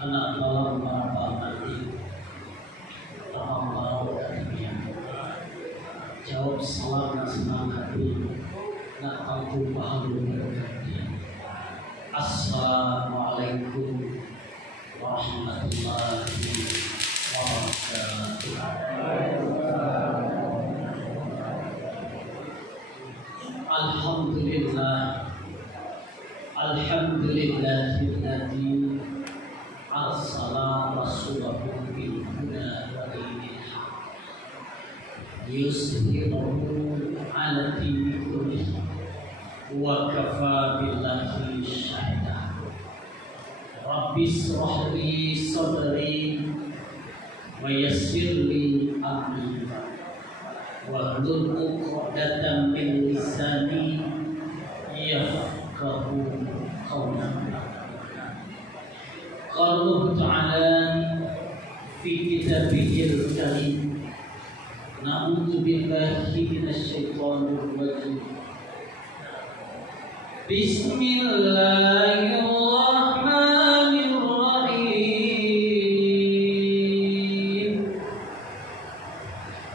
anak dalam para mati terhampau hatinya jawab salam senang hati nak mampu paham berkati. Assalamualaikum warahmatullahi wabarakatuh. Alhamdulillah alhamdulillahilladzi arsala rasulahu bil huda wa dinil haq yuzhirahu 'ala dini kullihi wa kafa billahi syahida. Rabbi shrah li sadri wa yassir li amri wahlul 'uqdatam min lisani yafqahu qawli. Qala Allah Ta'ala fi kitabihil karim, na'udzu billahi minasy syaithanir rajim. Bismillahirrahmanirrahim.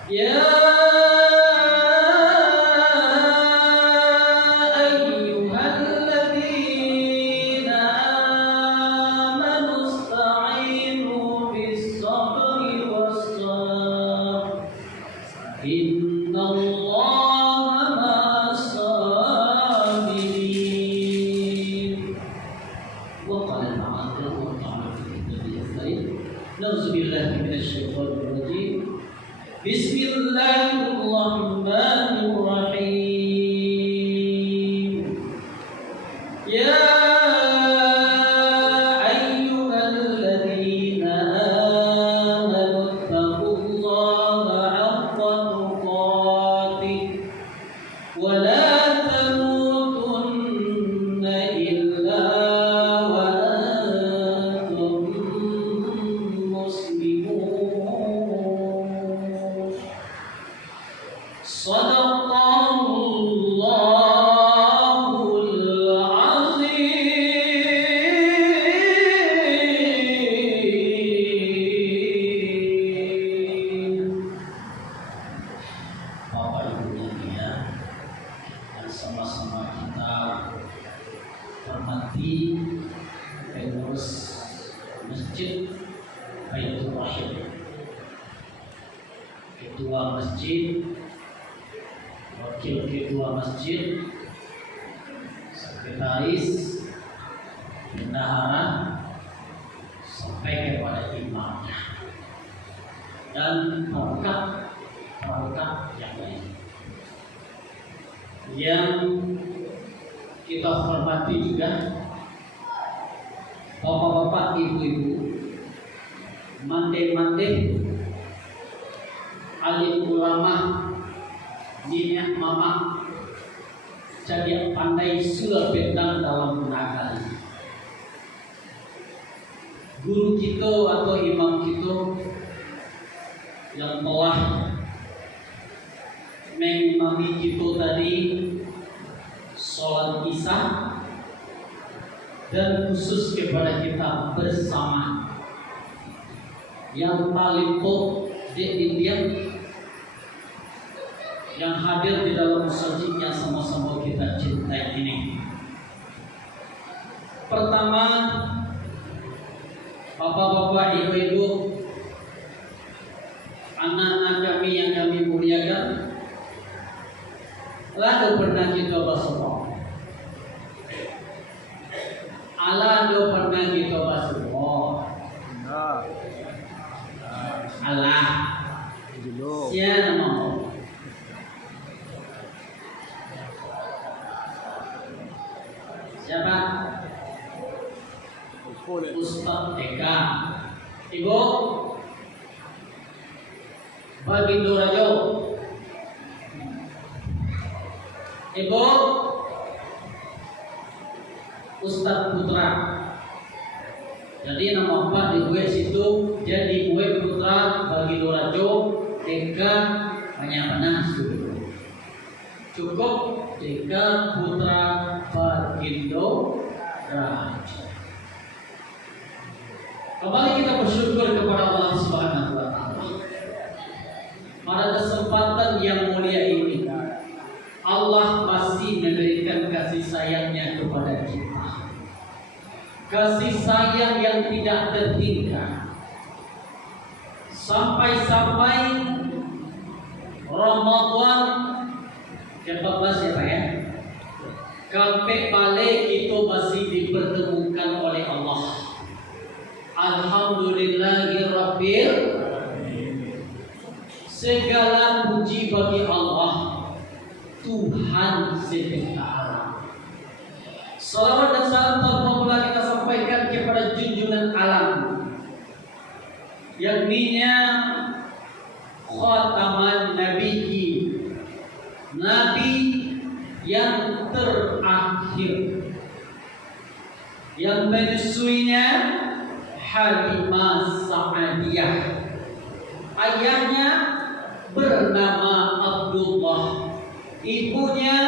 Ya Bismillahirrahmanirrahim. Ya ayyuhalladzina amanu taqullaha haqqa tuqatih wa la tamutunna illa wa antum muslimun. Sadaqallahul azim. Bapak Ibu sekalian, yang sama-sama kita hormati pengurus Masjid Baitur Rahim, Ketua Masjid, Wakil Ketua Masjid, Sekretaris, Bendahara, sampai kepada imamnya, dan perangkat yang lain. Yang kita hormati juga bapak-bapak, ibu-ibu, mande-mande, alim ulama, niat mama, jadi pandai sudah bentang dalam menakal. Guru kita atau imam kita yang telah mengimami kita tadi sholat isya, dan khusus kepada kita bersama yang paling top di India yang hadir di dalam masjid yang sama-sama kita cintai ini. Pertama, bapak-bapak, ibu-ibu, anak-anak kami yang kami muliakan, lalu pernah kita bersoal, lalu pernah kita bersoal, Allah, siapa nama? Siapa? Ustaz Eka. Ibu Bagindo Rajo. Ibu Ustaz Putra. Jadi nama Pak di gue situ, jadi gue Putra Bagindo Rajo, Eka Panyapanas. Cukup Eka Putra Bagindo Rajo. Kembali kita bersyukur kepada Allah Subhanahu wa taala. Pada kesempatan yang mulia ini, Allah masih memberikan kasih sayangnya kepada kita. Kasih sayang yang tidak terhingga. Sampai-sampai Ramadan ke-14 ya Pak ya. Sampai balik itu masih dipertemukan oleh Allah. Alhamdulillahirabbil alamin. Segala puji bagi Allah, Tuhan semesta alam. Salawat dan salam terpujilah kita sampaikan kepada junjungan alam, yakninya khataman nabiyyi, nabi yang terakhir, yang menyusuinya Halimah Sa'adiyah. Ayahnya bernama Abdullah, ibunya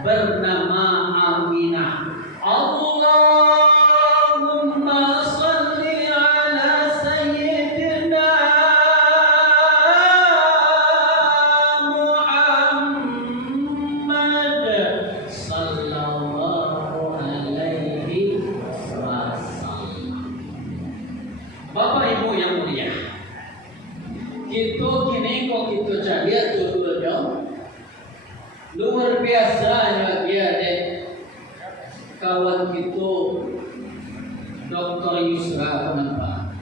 bernama Aminah. Allahumma salli ala sayyidina Muhammad sallallahu alaihi wasallam. Bapak Ibu yang mulia, kita kini kok kita cari dulu luar biasa dia deh. Kawan kita Dr. Yusra kenapa?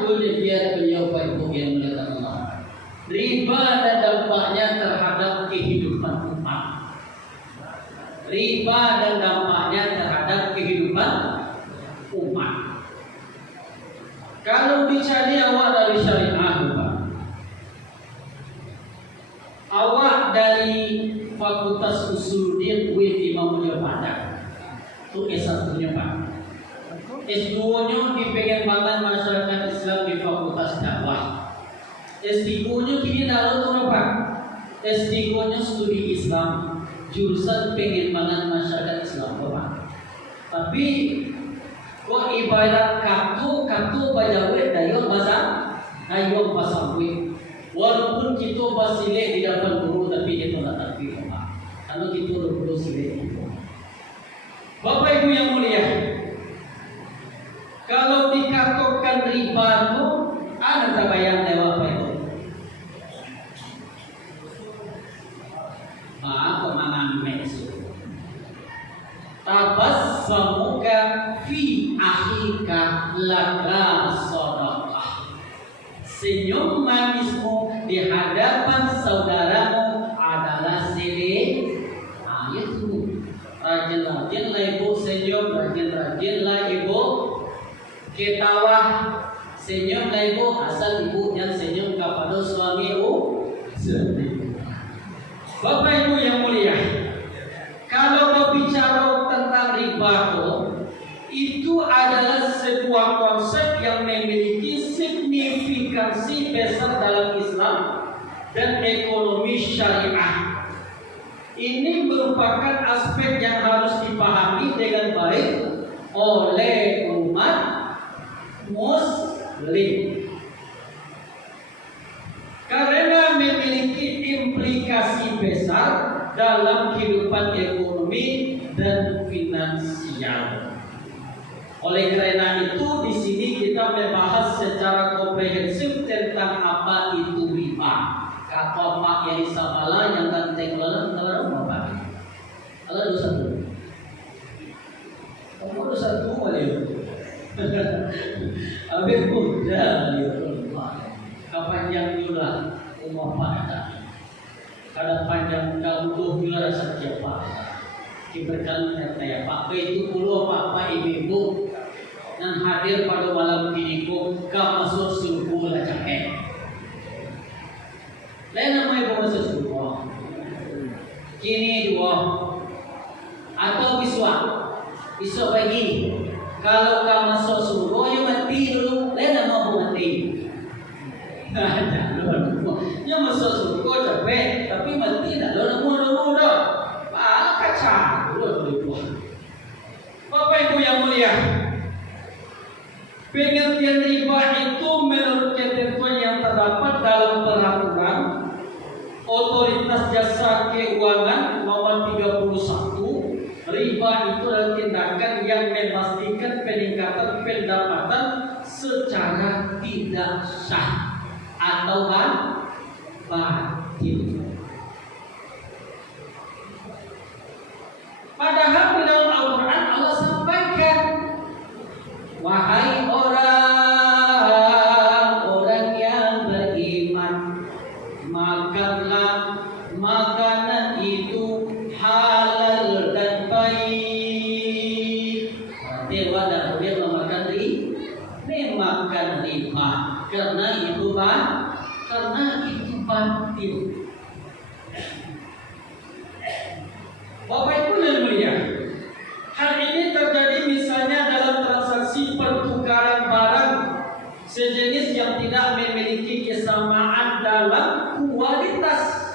Boleh lihat beliau Bapak Ibu yang mulia Allah. Riba dan dampaknya terhadap kehidupan umat. Riba dan dampaknya terhadap kehidupan umat. Kalau bicara awak dari syariah, Pak. Awak dari Fakultas Usuluddin UIN Imam Mulia Padang. Itu S1-nya Pak. S2-nya di pengembangan masyarakat Islam di Fakultas Dakwah. S3-nya kini dalam itu Pak. S3-nya studi Islam, jurusan pengembangan masyarakat Islam Pak. Tapi kok ibarat kartu bajawe dayo bahasa kuih. Walaupun kita basile di depan guru tapi kita tak tahu Pak. Kalau kita perlu sile. Bapak Ibu yang mulia, kalau dikatakan riba itu ada tabayang dewa Bapak Ibu. Kemangan mesum. Tabassamuka fi akhika laka sadaqah. Senyum manismu di hadapan saudaramu adalah sedekah. Itu rajin-rajinlah ibu senyum, rajin-rajinlah ibu ketawa, senyumlah ibu asal ibu yang senyum kepada suami ibu. Bapak Ibu yang mulia, kalau berbicara tentang riba itu adalah sebuah konsep yang memiliki signifikansi besar dalam Islam dan ekonomi syariah. Ini merupakan aspek yang harus dipahami dengan baik oleh umat Muslim karena memiliki implikasi besar dalam kehidupan ekonomi dan finansial. Oleh karena itu, di sini kita membahas secara komprehensif tentang apa itu riba. Kata Pak Yai Sabala yang ganteng lalu Bapak. Ada dosa dulu. Kamu dosa dulu kali ya. Abis muda ya Allah. Kapanjang juga umur pada. Kada panjang kamu juga rasa siapa. Diberikan kata ya Pak. Itu puluh Pak Ibu yang hadir pada malam ini kau masuk surga lah capek. Lain nama ibu masuk surga. Kini dua atau biswa pagi. Kalau kamu masuk surga ya mati dulu. Lain nama mati. Yang masuk surga capek, tapi mati dah muda. Kacau dulu. Bapak Ibu yang mulia, pengertian yang memastikan peningkatan pendapatan secara tidak sah atau batil. Padahal di dalam Al-Quran Allah sampaikan, wahai orang yang beriman, makanlah makanan itu halal dan baik. Berarti wadah boleh memakan riba karena itu batil. Bapak Ibu yang mulia, hal ini terjadi misalnya dalam transaksi pertukaran barang sejenis yang tidak memiliki kesamaan dalam kualitas,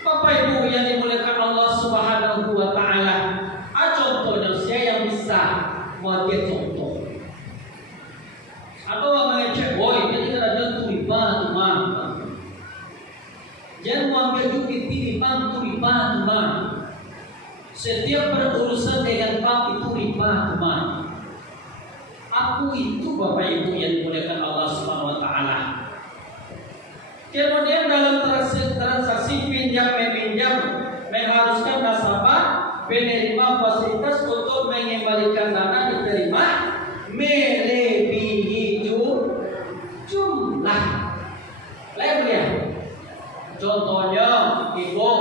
Bapak Ibu yang dimuliakan Allah Subhanahu wa taala. Contohnya saya yang bisa mau dia contoh. Atau mengecek, boy, jadi ada riba teman. Jangan mengambil duit di bank itu riba teman. Setiap berurusan dengan bank itu riba teman. Aku itu Bapak Ibu yang dimuliakan Allah Subhanahu wa taala. Kemudian dalam transaksi pinjam meminjam mengharuskan nasabah penerima fasilitas untuk mengembalikan dana diterima melebihi jumlah. Lain ya. Contohnya ibu,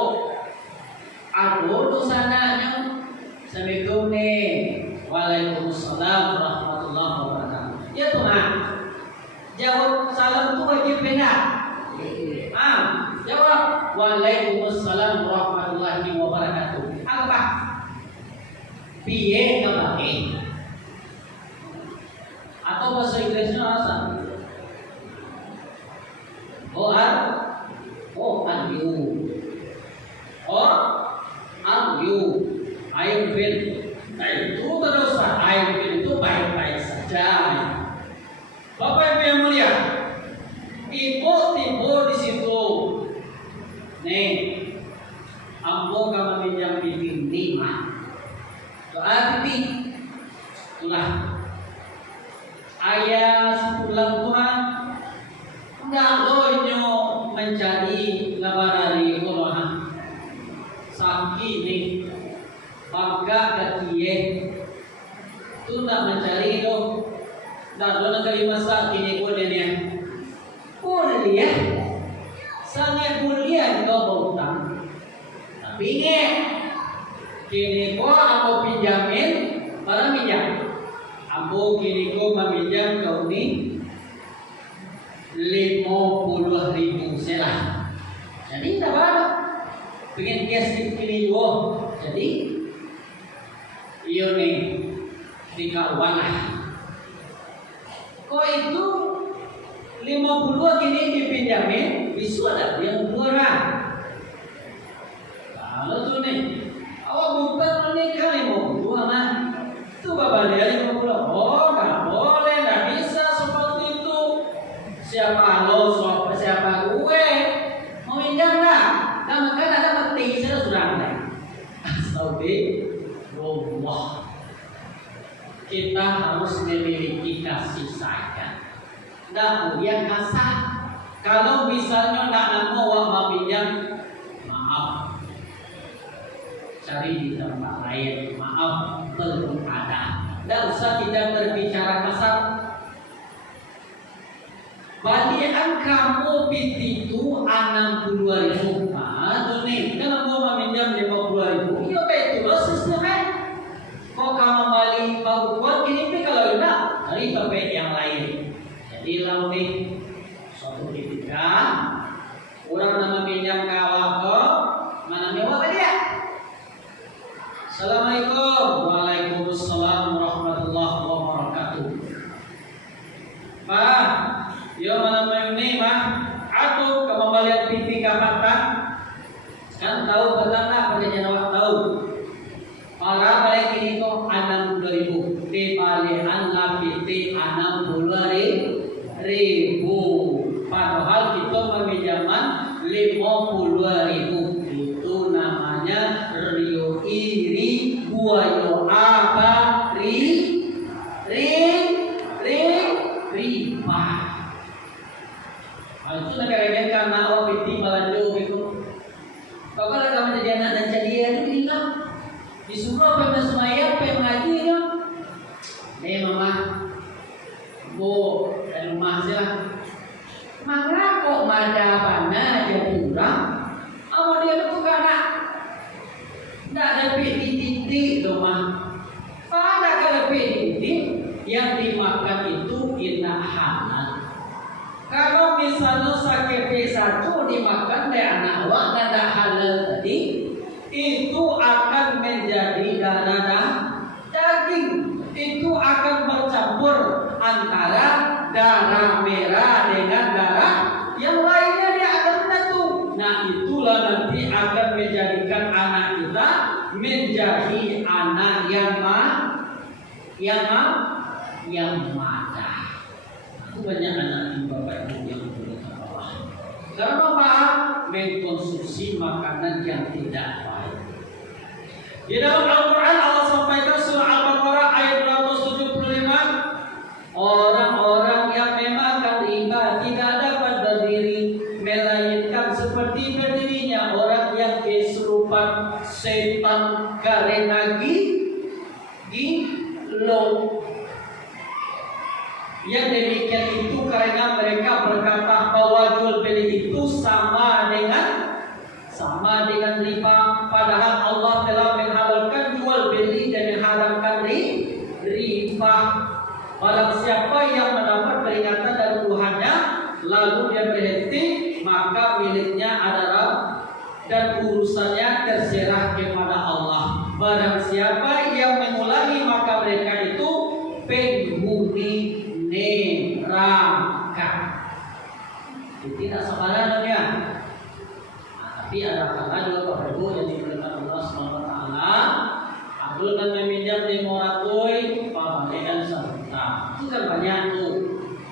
aku dosananya Assalamualaikum nih. Waalaikumsalam warahmatullahi wabarakatuh. Ya Tuhan, jawab salam itu wajib benar. Jawab waalaikumsalam warahmatullahi wabarakatuh. Apa? Piye kabeh? Atau bahasa Inggrisnya apa? Are you? I will. Nah itu terus I will itu baik-baik saja. Bapak Ibu yang mulia, ibu tiba di situ. Nih, ambo kamu minjam pipi 5. Doa pipi. Itulah. Ayah sepulang Tuhan enggak lonyo mencari labarari kolohan. Sakit nih, bangga kakiye. Itu tak mencari itu. Tak ada kali masa kini kodenya. Kuliah, sangat kuliah kau berutang. Tapi ingat, kini kau aku pinjamin, para pinjam. Aku kini kau meminjam kau ni 50.000 selah. Jadi tak apa, pengen cash kini juga. Jadi, iyo ni 3 uang lah. Kau itu 50 gini dipinjamin, bisa ada yang 2 orang. Kalau tuh nih, awak bukan menikah 50 mah. Itu bapak dia 50. Oh, nggak boleh, nggak bisa seperti itu. Siapa lo, siapa gue? Mau pinjam nggak? Nah, makanya ada mati, saya sudah ada. Astagfirullah. Kita harus memiliki kasih sayang. Nggak boleh kasar. Kalau misalnya nggak mau pinjam, maaf, cari di tempat lain. Maaf, belum ada. Nggak usah kita berbicara kasar. Balian kamu itu 62.000. Tuh nih, kalau mau meminjam 50.000, iya betul loh sistemnya. Kok kamu balik baru buat ini, kalau enggak cari tempat yang lain. Jadi lalu nih, suatu ketika orang nama pinjam kawah ke mana mewah tadi ya? Assalamualaikum. Waalaikumsalam warahmatullahi wabarakatuh. Pak, yo mana ini mah? Atau kembalian pipi kapan tak? Kan tahu betul tak perjanjian awak tahu? Para balik ini kok 62.000. Di balian lapiti 62.000. Padahal kita meminjaman 50.000. Disuruh pada semaya, pada ngaji kan? Mama, bu, dari rumah saja. Maka kok madabana jadi kurang? Apa dia itu karena tidak ada titik rumah. Pada kalau titik yang dimakan itu tidak halal. Kalau misalnya sakit satu dimakan oleh anak awak tidak halal tadi, itu akan menjadi darah daging. Itu akan bercampur antara darah merah dengan darah yang lainnya, dia akan menyatu. Nah, itulah nanti akan menjadikan anak kita menjadi anak yang mata. Itu banyak anak bapak ibu yang berkata Allah. Karena apa? Mengkonsumsi makanan yang tidak baik. Di dalam Al-Quran Allah sampaikan surah Al-Baqarah ayat 275, orang-orang yang memakan riba tidak dapat berdiri melainkan seperti berdirinya orang yang kesurupan setan karena gilong. Yang demikian itu karena mereka berkata bahwa jual beli itu sama dengan riba, padahal Allah telah menghalalkan jual beli dan mengharamkan riba. Barang siapa yang mendapat peringatan dari Tuhannya lalu dia berhenti, maka miliknya adalah dan urusannya terserah kepada Allah. Barang siapa yang mengulangi maka mereka itu penghuni neraka. Tidak sembarangannya. Tapi ada kata juga Bapak Ibu yang dimuliakan Allah SWT. Abdul dan meminjam di moratoi pabalikan serta. Itu kan banyak tuh.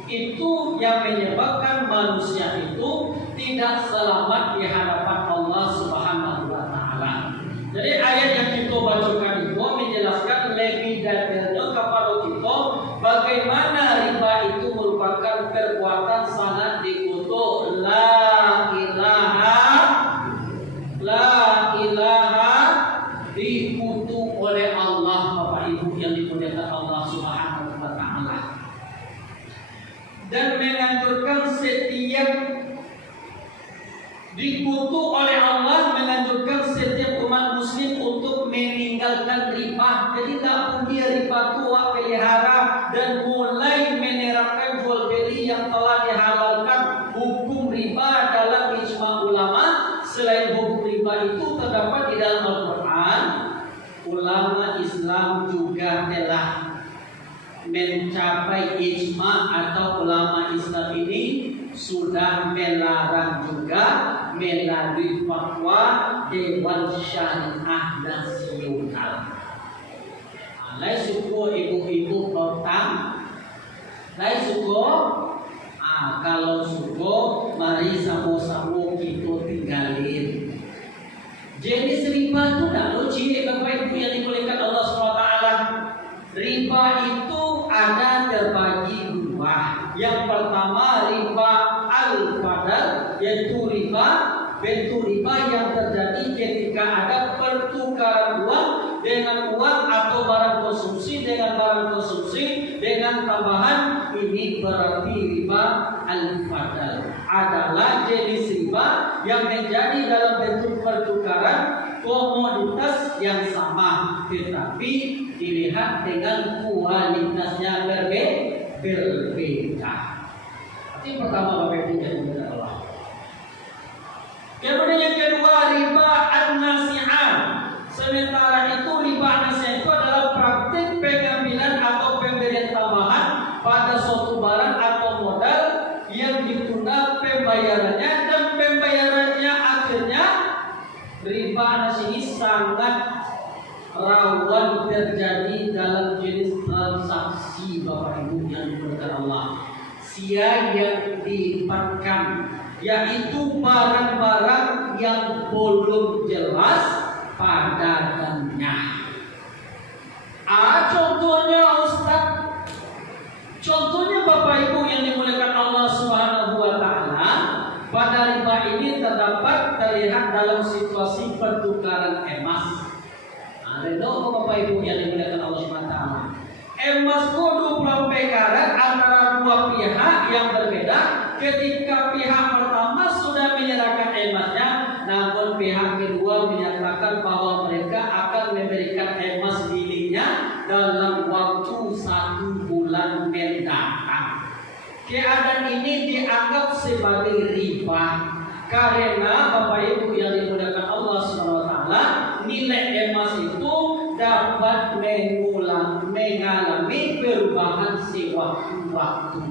Itu yang menyebabkan manusia itu tidak selamat di hadapan Allah Subhanahu wa taala. Jadi ayat yang kita bacakan itu menjelaskan lebih detailnya kepada kita bagaimana riba itu merupakan perbuatan sangat dikutuk. La ilaha dikutuk oleh Allah, Bapak Ibu yang dimuliakan Allah Subhanahu wa taala. Dan menganjurkan setiap dikutuk oleh Allah, menganjurkan setiap umat muslim untuk meninggalkan riba. Jadi tak punya riba tua pelihara dan mulai menerapkan jual beli yang telah dihalalkan. Hukum riba dalam ijma ulama, selain hukum riba itu terdapat di dalam Al-Quran, ulama Islam juga telah mencapai ijma atau ulama Islam ini sudah melarang juga melalui fatwa Dewan Syariah Nasional. Lai suku ibu-ibu tentang, lai suku, kalau suku mari sama-sama kita tinggalin. Jenis riba itu tidak logik, Bapak Ibu yang dimuliakan Allah SWT. Riba itu ada terbagi dua. Yang pertama riba al-fadl, yaitu bentuk riba yang terjadi ketika ada pertukaran uang dengan uang atau barang konsumsi dengan barang konsumsi dengan tambahan. Ini berarti riba al-fadl. Adalah jenis riba yang menjadi dalam bentuk pertukaran komoditas yang sama tetapi dilihat dengan kualitasnya berbeda. Itu pertama Bapak Ibu yang dimuliakan Allah. Kemudian yang kedua riba an-nasi'ah. Sementara itu riba an-nasi'ah itu adalah praktik pengambilan atau pemberian tambahan pada suatu barang atau modal yang ditunda pembayarannya dan pembayarannya akhirnya. Riba an-nasi'ah ini sangat rawan terjadi dalam jenis transaksi Bapak Ibu yang dimuliakan Allah. Sia yang dilibatkan yaitu barang-barang yang belum jelas padahalnya. Contohnya Ustaz, contohnya Bapak Ibu yang dimuliakan Allah Subhanahu wa taala, pada riba ini terlihat dalam situasi pertukaran emas. Ada Bapak Ibu yang dimuliakan Allah SWT. Emas kudu karat antara dua pihak yang berbeda. Ketika pihak pertama sudah menyerahkan emasnya, namun pihak kedua menyatakan bahwa mereka akan memberikan emas miliknya dalam waktu 1 bulan mendatang. Keadaan ini dianggap sebagai riba karena Bapak Ibu yang dimuliakan Allah SWT, nilai emas itu dapat mengalami perubahan sewaktu-waktu.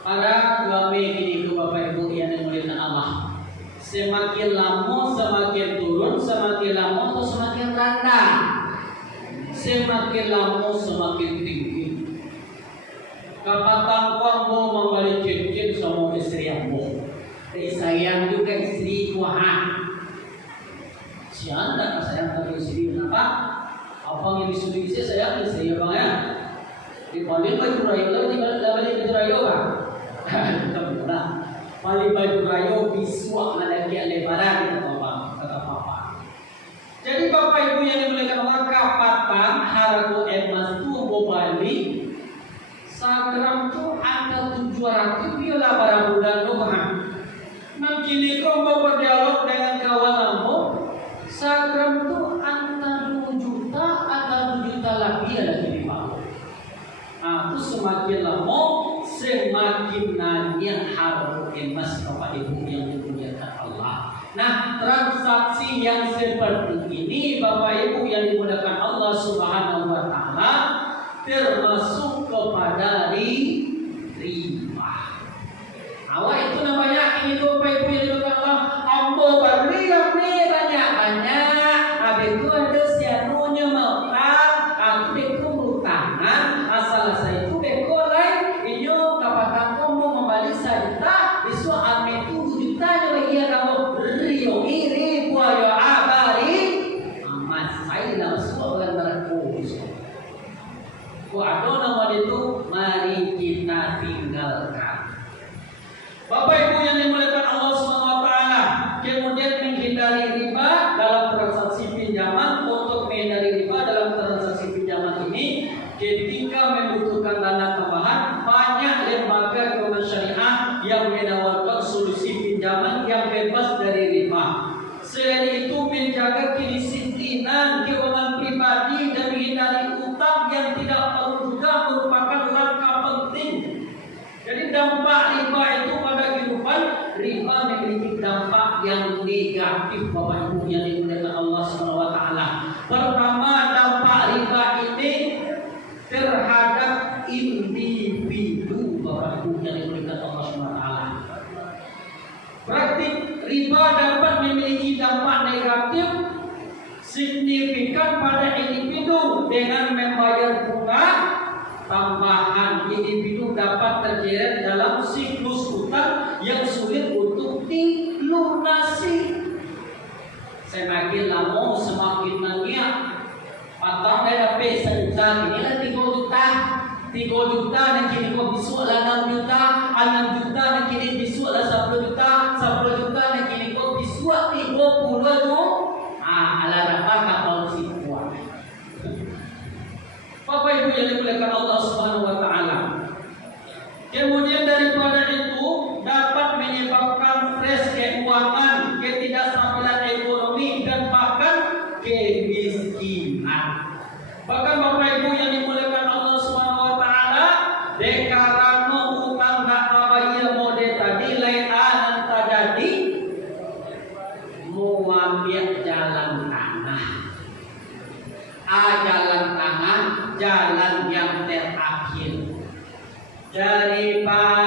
Pada 2 Mei ini Bapak Ibu yang dimuliakan Allah, semakin lama semakin turun, semakin lama atau semakin rendah, semakin lama semakin tinggi. Kapatang kamu membeli cincin sama istri ambo, sayang juga istri kuah. Siapa tak sayang sama istri? Kenapa? Apa yang disuruh istri sayang istri bang ya? Di paling baju rayo, di balik baju rayo bang. Nah, paling baju rayo bisuak lagi lebaran kata papa. Jadi Bapak Ibu yang dimuliakan Allah, kapatan harga emas tu bobali sagram tu ada 700 biola barang bulan doang. Nanti kau mau berdialog dengan kawan kamu, sagram tu antara 2 juta atau 2 juta lebih lagi di bawah. Itu semakin lama semakin naik harga emas Bapak Ibu yang dimuliakan Allah. Nah, transaksi yang seperti ini Bapak Ibu yang dimuliakan Allah Subhanahu wa taala termasuk kepada riba. Awak itu namanya ini Bapak Ibu yang dimuliakan Allah, ambo beli banyak-banyak, habis itu ada sianunya mautang, aku itu mutangan, asal saya itu bekolai, inyo kapatan kamu membalik sajuta, isu ame itu 2 juta bagi kamu rio iri buaya abari, amat saya langsung dengan berakus. Ada nama itu, mari kita tinggalkan. Bapak Ibu yang dimuliakan Allah SWT, kemudian menghindari riba dalam transaksi pinjaman. Untuk menghindari riba dalam transaksi pinjaman ini, ketika membutuhkan dana tambahan, banyak lembaga keuangan syariah yang menawarkan solusi pinjaman yang bebas dari riba. Selain itu, menjaga kedisiplinan keuangan pribadi dan menghindari utang yang tidak perlu juga merupakan langkah penting. Jadi dampak riba itu pada kehidupan, riba memiliki dampak yang negatif Bapak Ibu yang dimuliakan Allah SWT. Pertama, dampak riba ini terhadap individu Bapak Ibu yang dimuliakan Allah SWT. Praktik riba dapat memiliki dampak negatif signifikan pada individu dengan membayar bunga tambahan. Individu dapat terjerat dalam siklus utang yang sulit untuk dilunasi. Semakin lama semakin banyak. Patang dah dapat 1 juta, inilah 3 juta. 3 juta dan kini kau besok lah 6 juta, 6 juta dan kini besok lah 10 juta, 10 juta dan kini kau besok 30 juta. Ala dapat kapal si kuat. Bapak Ibu yang dimuliakan Allah Subhanahu wa taala. Kemudian daripada itu dapat menyebabkan stres keuangan, ketidakstabilan ekonomi dan bahkan kemiskinan. Bahkan Bapak Ibu yang dimuliakan Allah Subhanahu wa taala, dekarano utang tak bayar mode tadi lain tadi mau ambil jalan tengah. Jalan tengah, jalan yang terakhir. Daripada